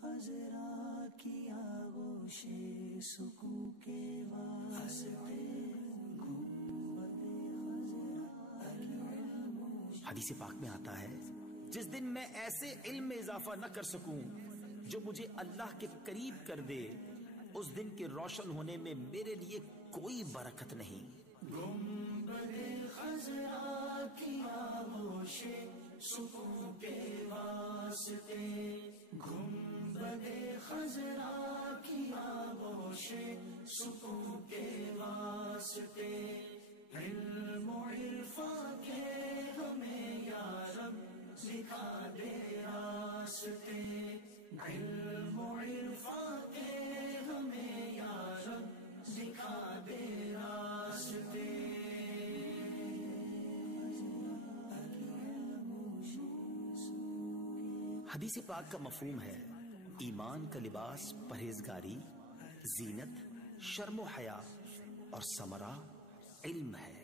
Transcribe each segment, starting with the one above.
خضرا کی آغوش سکون کے واسطے حدیث پاک میں آتا ہے جس دن میں ایسے علم میں اضافہ نہ کر سکوں جو مجھے اللہ کے قریب کر دے، اس دن کے روشن ہونے میں میرے لیے کوئی برکت نہیں۔ گنبد خضرا کی آغوش سکون کے واسطے، گنبد خضرا کی آغوش سکون کے واسطے، علم و عرفان کے ہمیں یا رب دکھا دے راستے، علم و عرفان کے ہمیں یا رب دکھا دے راستے۔ حدیث پاک کا مفہوم ہے ایمان کا لباس پرہیزگاری، زینت، شرم و حیا اور ثمرہ علم ہے۔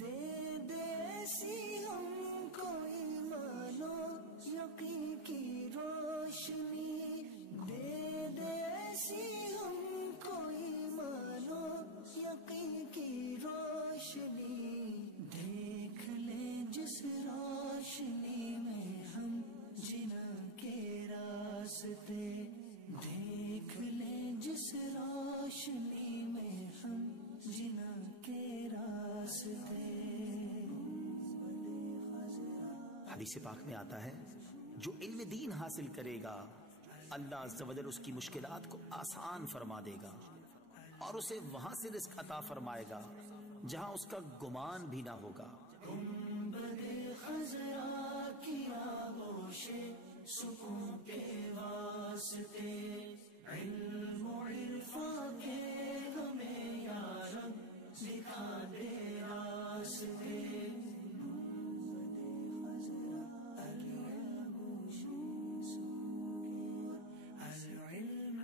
دے دے ایسی ہم کو ایمان و یقین کی روشنی، دے دے ایسی ہم کو ایمان و یقین کی روشنی، دیکھ لیں جس روشنی میں ہم جنا کے راستے، دیکھ لیں جس روشنی میں ہم جنا کے راستے۔ حدیث پاک میں آتا ہے جو علم دین حاصل کرے گا اللہ عز و جل اس کی مشکلات کو آسان فرما دے گا اور اسے وہاں سے رزق عطا فرمائے گا جہاں اس کا گمان بھی نہ ہوگا۔ گنبد خضرا کی آغوش سکون کے واسطے، علم و عرفان کے ہمیں یا رب دکھا دے راستے۔ العلم